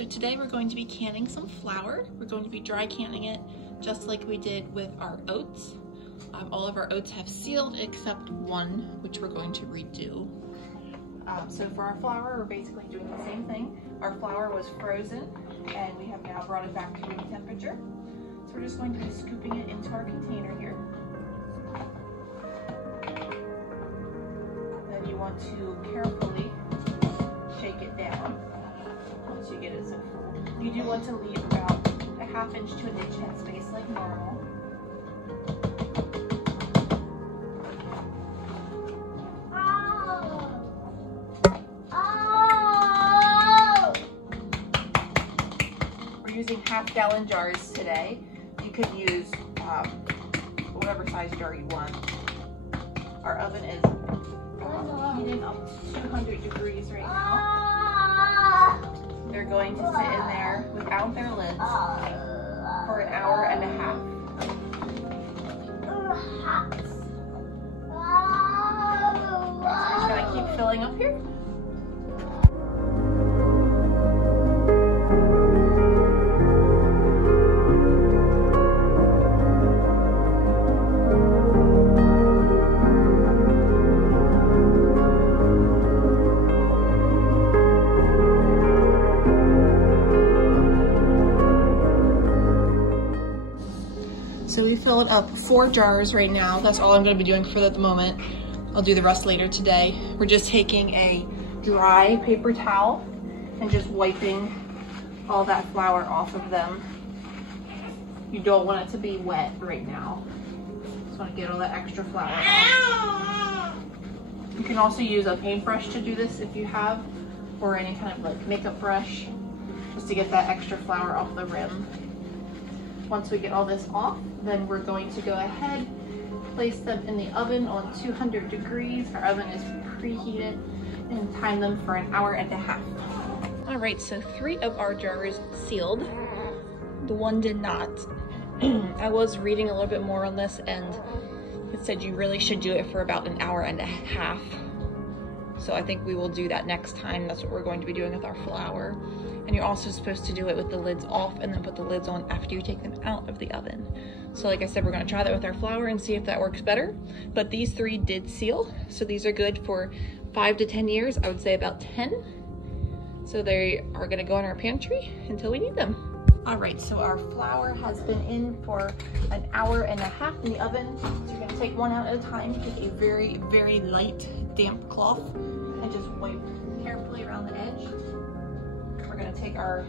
So today we're going to be canning some flour. We're going to be dry canning it just like we did with our oats. All of our oats have sealed except one, which we're going to redo. So for our flour, we're basically doing the same thing. Our flour was frozen and we have now brought it back to room temperature. So we're just going to be scooping it into our container here. Then you want to carefully shake it down once you get it so full. You do want to leave about a ½ inch to an inch headspace like normal. We're using half-gallon jars today. You could use whatever size jar you want. Our oven is heating up to 200 degrees right now. They're going to sit in there without their lids for an hour and a half. We're just going to keep filling up here. So we filled up 4 jars right now. That's all I'm going to be doing for the moment. I'll do the rest later today. We're just taking a dry paper towel and just wiping all that flour off of them. You don't want it to be wet right now. Just want to get all that extra flour off. You can also use a paintbrush to do this if you have, or any kind of like makeup brush, just to get that extra flour off the rim. Once we get all this off, then we're going to go ahead, place them in the oven on 200 degrees. Our oven is preheated, and time them for an hour and a half. All right, so 3 of our jars sealed. The one did not. I was reading a little bit more on this and it said you really should do it for about an hour and a half. So I think we will do that next time. That's what we're going to be doing with our flour. And you're also supposed to do it with the lids off and then put the lids on after you take them out of the oven. So like I said, we're gonna try that with our flour and see if that works better. But these 3 did seal, so these are good for 5 to 10 years. I would say about 10. So they are gonna go in our pantry until we need them. All right, so our flour has been in for an hour and a half in the oven. So you're gonna take one out at a time, take a very, very light, damp cloth and just wipe carefully around the edge. We're gonna take our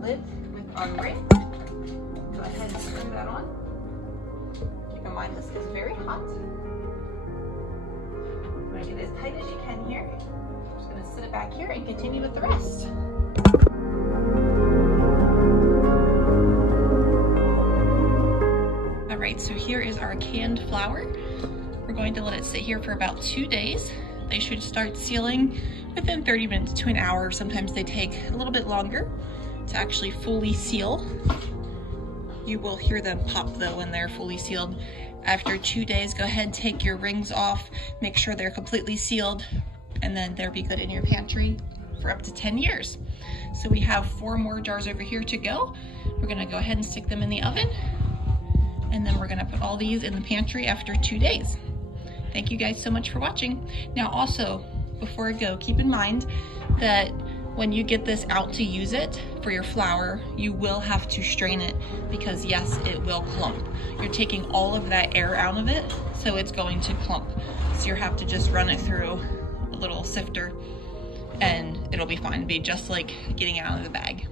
lid with our ring. Go ahead and screw that on. Keep in mind this is very hot. I'm gonna get as tight as you can here. I'm just gonna sit it back here and continue with the rest. All right, so here is our canned flour. We're going to let it sit here for about 2 days. They should start sealing within 30 minutes to an hour. Sometimes they take a little bit longer to actually fully seal. You will hear them pop though when they're fully sealed. After 2 days, go ahead, take your rings off, make sure they're completely sealed, and then they'll be good in your pantry for up to 10 years. So we have 4 more jars over here to go. We're gonna go ahead and stick them in the oven, and then we're gonna put all these in the pantry after 2 days. Thank you guys so much for watching. Now also, before I go, keep in mind that when you get this out to use it for your flour, you will have to strain it because yes, it will clump. You're taking all of that air out of it, so it's going to clump. So you have to just run it through a little sifter and it'll be fine. It'll be just like getting it out of the bag.